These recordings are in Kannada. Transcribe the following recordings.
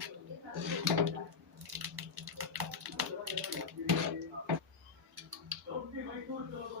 Thank you.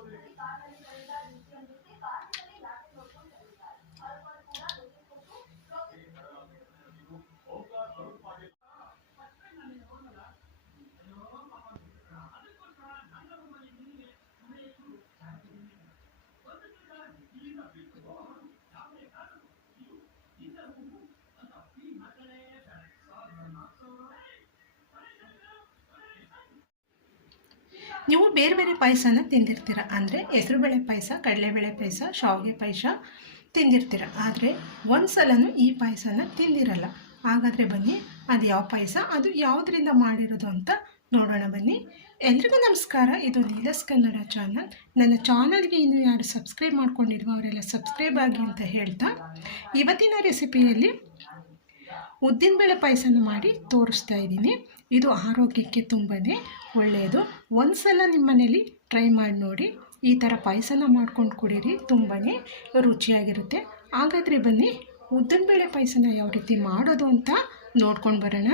ನೀವು ಬೇರೆ ಬೇರೆ ಪಾಯಸನ ತಿಂದಿರ್ತೀರ. ಅಂದರೆ ಹೆಸರುಬೇಳೆ ಪಾಯಸ, ಕಡಲೆಬೇಳೆ ಪಾಯಸ, ಶಾವಿಗೆ ಪಾಯಸ ತಿಂದಿರ್ತೀರ. ಆದರೆ ಒಂದು ಈ ಪಾಯಸನ ತಿಂದಿರಲ್ಲ. ಹಾಗಾದರೆ ಬನ್ನಿ, ಅದು ಯಾವ ಪಾಯಸ, ಅದು ಯಾವುದರಿಂದ ಮಾಡಿರೋದು ಅಂತ ನೋಡೋಣ ಬನ್ನಿ. ಎಲ್ರಿಗೂ ನಮಸ್ಕಾರ. ಇದು ಲೀಲಸ್ ಕನ್ನಡ ಚಾನಲ್. ನನ್ನ ಚಾನಲ್ಗೆ ಇನ್ನು ಯಾರು ಸಬ್ಸ್ಕ್ರೈಬ್ ಮಾಡ್ಕೊಂಡಿಲ್ವೋ ಅವರೆಲ್ಲ ಸಬ್ಸ್ಕ್ರೈಬ್ ಆಗಿ ಅಂತ ಹೇಳ್ತಾ, ಇವತ್ತಿನ ರೆಸಿಪಿಯಲ್ಲಿ ಉದ್ದಿನಬೇಳೆ ಪಾಯಸನ ಮಾಡಿ ತೋರಿಸ್ತಾ ಇದ್ದೀನಿ. ಇದು ಆರೋಗ್ಯಕ್ಕೆ ತುಂಬಾ ಒಳ್ಳೆಯದು. ಒಂದು ಸಲ ನಿಮ್ಮ ಮನೇಲಿ ಟ್ರೈ ಮಾಡಿ ನೋಡಿ. ಈ ಥರ ಪಾಯಸನ ಮಾಡ್ಕೊಂಡು ಕುಡೀರಿ ತುಂಬಾ ರುಚಿಯಾಗಿರುತ್ತೆ. ಹಾಗಾದರೆ ಬನ್ನಿ ಉದ್ದಿನಬೇಳೆ ಪಾಯಸನ ಯಾವ ರೀತಿ ಮಾಡೋದು ಅಂತ ನೋಡ್ಕೊಂಡು ಬರೋಣ.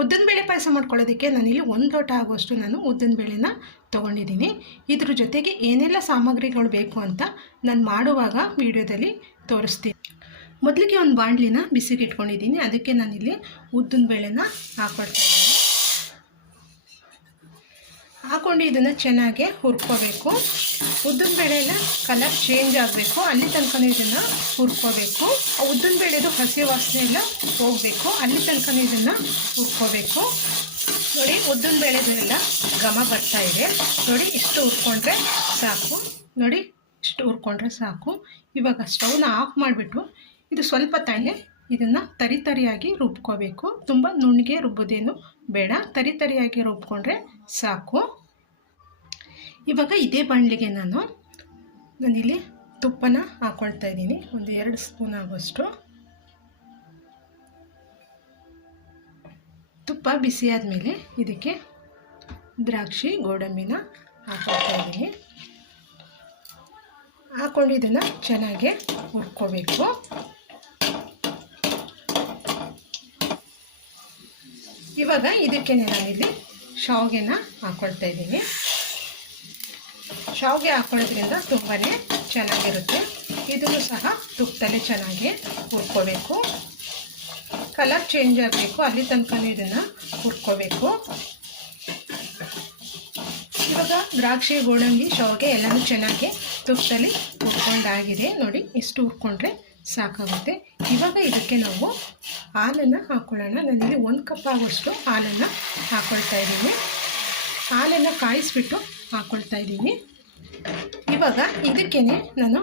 ಉದ್ದಿನಬೇಳೆ ಪಾಯಸ ಮಾಡ್ಕೊಳ್ಳೋದಕ್ಕೆ ನಾನಿಲ್ಲಿ ಒಂದು ಲೋಟ ಆಗುವಷ್ಟು ನಾನು ಉದ್ದಿನಬೇಳೆನ ತೊಗೊಂಡಿದ್ದೀನಿ. ಇದ್ರ ಜೊತೆಗೆ ಏನೆಲ್ಲ ಸಾಮಗ್ರಿಗಳು ಬೇಕು ಅಂತ ನಾನು ಮಾಡುವಾಗ ವಿಡಿಯೋದಲ್ಲಿ ತೋರಿಸ್ತೀನಿ. ಮೊದಲಿಗೆ ಒಂದು ಬಾಣಲಿನ ಬಿಸಿಗೆ ಇಟ್ಕೊಂಡಿದ್ದೀನಿ. ಅದಕ್ಕೆ ನಾನಿಲ್ಲಿ ಉದ್ದಿನ ಬೇಳೆನ ಹಾಕೊಳ್ತೀನಿ ಹಾಕ್ಕೊಂಡು ಹಾಕೊಂಡು ಇದನ್ನು ಚೆನ್ನಾಗಿ ಹುರ್ಕೋಬೇಕು. ಉದ್ದಿನ ಬೇಳೆ ಕಲರ್ ಚೇಂಜ್ ಆಗಬೇಕು. ಅಲ್ಲಿ ತನಕ ಇದನ್ನು ಹುರ್ಕೋಬೇಕು. ಉದ್ದಿನ ಬೇಳೆದು ಹಸಿ ವಾಸನೆ ಎಲ್ಲ ಹೋಗಬೇಕು. ಅಲ್ಲಿ ತನಕ ಇದನ್ನು ಹುರ್ಕೋಬೇಕು. ನೋಡಿ, ಉದ್ದಿನ ಬೇಳೆದೆಲ್ಲ ಘಮ ಬರ್ತಾ ಇದೆ. ನೋಡಿ, ಇಷ್ಟು ಹುರ್ಕೊಂಡ್ರೆ ಸಾಕು. ನೋಡಿ, ಇಷ್ಟು ಹುರ್ಕೊಂಡ್ರೆ ಸಾಕು. ಇವಾಗ ಸ್ಟವ್ನ ಆಫ್ ಮಾಡಿಬಿಟ್ಟು ಇದು ಸ್ವಲ್ಪ ತಣ್ಣೆ ಇದನ್ನು ತರಿ ತರಿಯಾಗಿ ರುಬ್ಕೋಬೇಕು. ತುಂಬ ನುಣ್ಣಗೆ ರುಬ್ಬೋದೇನು ಬೇಡ. ತರಿ ತರಿಯಾಗಿ ರುಬ್ಕೊಂಡ್ರೆ ಸಾಕು. ಇವಾಗ ಇದೇ ಬಾಣಲಿಗೆ ನಾನು ನಾನಿಲ್ಲಿ ತುಪ್ಪನ ಹಾಕ್ಕೊಳ್ತಾ ಇದ್ದೀನಿ. ಒಂದು ಎರಡು ಸ್ಪೂನ್ ಆಗುವಷ್ಟು ತುಪ್ಪ ಬಿಸಿ ಆದಮೇಲೆ ಇದಕ್ಕೆ ದ್ರಾಕ್ಷಿ, ಗೋಡಂಬಿನ ಹಾಕೊಳ್ತಾ ಇದ್ದೀನಿ. ಹಾಕ್ಕೊಂಡು ಇದನ್ನು ಚೆನ್ನಾಗಿ ಹುರ್ಕೋಬೇಕು. ಇವಾಗ ಇದಕ್ಕೆ ನಾನಿಲ್ಲಿ ಶಾವಿಗೆನ ಹಾಕ್ಕೊಳ್ತಾ ಇದ್ದೀನಿ. ಶಾವಿಗೆ ಹಾಕ್ಕೊಳ್ಳೋದ್ರಿಂದ ತುಂಬಾ ಚೆನ್ನಾಗಿರುತ್ತೆ. ಇದನ್ನು ಸಹ ತುಪ್ಪದಲ್ಲಿ ಚೆನ್ನಾಗಿ ಹುರ್ಕೋಬೇಕು. ಕಲರ್ ಚೇಂಜ್ ಆಗಬೇಕು. ಅಲ್ಲಿ ತನಕ ಇದನ್ನು ಹುರ್ಕೋಬೇಕು. ಇವಾಗ ದ್ರಾಕ್ಷಿ, ಗೋಡಂಬಿ, ಶಾವಿಗೆ ಎಲ್ಲನೂ ಚೆನ್ನಾಗಿ ತುಪ್ಪದಲ್ಲಿ ಹುರ್ಕೊಂಡಾಗಿದೆ. ನೋಡಿ, ಇಷ್ಟು ಹುರ್ಕೊಂಡ್ರೆ ಸಾಕಾಗುತ್ತೆ. ಇವಾಗ ಇದಕ್ಕೆ ನಾವು ಹಾಲನ್ನು ಹಾಕ್ಕೊಳ್ಳೋಣ ಇಲ್ಲಿ ಒಂದು ಕಪ್ ಆಗೋಷ್ಟು ಹಾಲನ್ನು ಹಾಕ್ಕೊಳ್ತಾ ಇದ್ದೀನಿ. ಹಾಲನ್ನು ಕಾಯಿಸ್ಬಿಟ್ಟು ಹಾಕ್ಕೊಳ್ತಾ ಇದ್ದೀನಿ. ಇವಾಗ ಇದಕ್ಕೇ ನಾನು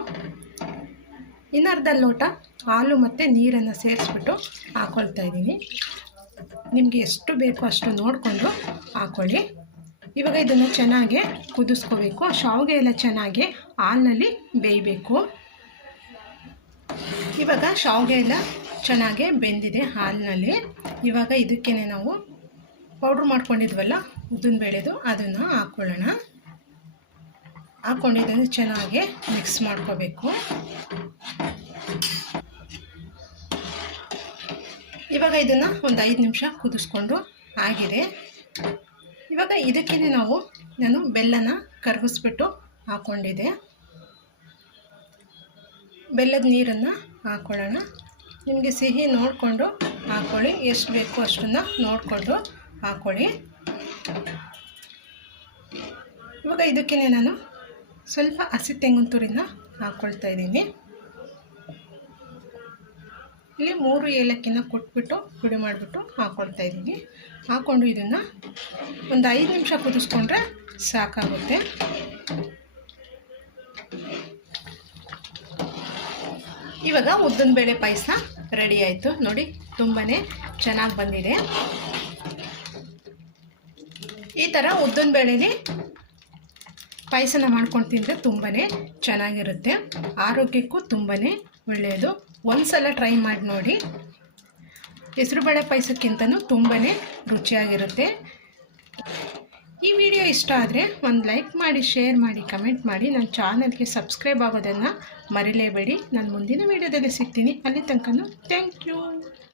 ಇನ್ನರ್ಧ ಲೋಟ ಹಾಲು ಮತ್ತು ನೀರನ್ನು ಸೇರಿಸ್ಬಿಟ್ಟು ಹಾಕ್ಕೊಳ್ತಾ ಇದ್ದೀನಿ. ನಿಮಗೆ ಎಷ್ಟು ಬೇಕೋ ಅಷ್ಟು ನೋಡಿಕೊಂಡು ಹಾಕ್ಕೊಳ್ಳಿ ಇವಾಗ ಇದನ್ನು ಚೆನ್ನಾಗಿ ಕುದಿಸ್ಕೋಬೇಕು. ಶಾವಿಗೆ ಎಲ್ಲ ಚೆನ್ನಾಗಿ ಹಾಲಿನಲ್ಲಿ ಬೇಯಬೇಕು. ಇವಾಗ ಶಾವಿಗೆ ಎಲ್ಲ ಚೆನ್ನಾಗಿ ಬೆಂದಿದೆ ಹಾಲಿನಲ್ಲಿ. ಇವಾಗ ಇದಕ್ಕೇ ನಾವು ಪೌಡ್ರ್ ಮಾಡ್ಕೊಂಡಿದ್ವಲ್ಲ, ಉದ್ದಿನ ಬೇಳೆದು ಅದನ್ನು ಹಾಕ್ಕೊಳ್ಳೋಣ ಹಾಕ್ಕೊಂಡಿದ್ದನ್ನು ಚೆನ್ನಾಗಿ ಮಿಕ್ಸ್ ಮಾಡ್ಕೋಬೇಕು. ಇವಾಗ ಇದನ್ನು ಒಂದು ಐದು ನಿಮಿಷ ಕುದಿಸ್ಕೊಂಡು ಆಗಿದೆ. ಇವಾಗ ಇದಕ್ಕೇ ನಾವು ನಾನು ಬೆಲ್ಲನ ಕರಗಿಸ್ಬಿಟ್ಟು ಹಾಕ್ಕೊಂಡಿದ್ದೆ ಬೆಲ್ಲದ ನೀರನ್ನು ಹಾಕ್ಕೊಳ್ಳೋಣ ನಿಮಗೆ ಸಿಹಿ ನೋಡಿಕೊಂಡು ಹಾಕ್ಕೊಳ್ಳಿ ಎಷ್ಟು ಬೇಕು ಅಷ್ಟನ್ನು ನೋಡಿಕೊಂಡು ಹಾಕ್ಕೊಳ್ಳಿ ಇವಾಗ ಇದಕ್ಕೇ ನಾನು ಸ್ವಲ್ಪ ಹಸಿ ತೆಂಗಿನ ತುರಿನ ಹಾಕ್ಕೊಳ್ತಾ ಇದ್ದೀನಿ. ಇಲ್ಲಿ ಮೂರು ಏಲಕ್ಕಿನ ಕೊಟ್ಬಿಟ್ಟು ಪುಡಿ ಮಾಡಿಬಿಟ್ಟು ಹಾಕ್ಕೊಳ್ತಾ ಇದ್ದೀನಿ. ಹಾಕ್ಕೊಂಡು ಇದನ್ನು ಒಂದು ಐದು ನಿಮಿಷ ಕುದಿಸ್ಕೊಂಡ್ರೆ ಸಾಕಾಗುತ್ತೆ. ಇವಾಗ ಉದ್ದಿನ ಬೇಳೆ ಪಾಯಸ ರೆಡಿ ಆಯಿತು. ನೋಡಿ ತುಂಬಾ ಚೆನ್ನಾಗಿ ಬಂದಿದೆ. ಈ ಥರ ಉದ್ದಿನ ಬೇಳೆಲಿ ಪಾಯಸನ ಮಾಡ್ಕೊಂಡು ತಿಂದರೆ ತುಂಬಾ ಚೆನ್ನಾಗಿರುತ್ತೆ. ಆರೋಗ್ಯಕ್ಕೂ ತುಂಬಾ ಒಳ್ಳೆಯದು. ಒಂದು ಸಲ ಟ್ರೈ ಮಾಡಿ ನೋಡಿ. ಹೆಸರುಬೇಳೆ ಪಾಯಸಕ್ಕಿಂತನೂ ತುಂಬಾ ರುಚಿಯಾಗಿರುತ್ತೆ. ಈ ವಿಡಿಯೋ ಇಷ್ಟ ಆದರೆ ಒಂದು ಲೈಕ್ ಮಾಡಿ, ಶೇರ್ ಮಾಡಿ, ಕಮೆಂಟ್ ಮಾಡಿ. ನನ್ನ ಚಾನಲ್ಗೆ ಸಬ್ಸ್ಕ್ರೈಬ್ ಆಗೋದನ್ನು ಮರಿಲೇಬೇಡಿ. ನಾನು ಮುಂದಿನ ವಿಡಿಯೋದಲ್ಲಿ ಸಿಗ್ತೀನಿ. ಅಲ್ಲಿ ತನಕ ಥ್ಯಾಂಕ್ ಯು.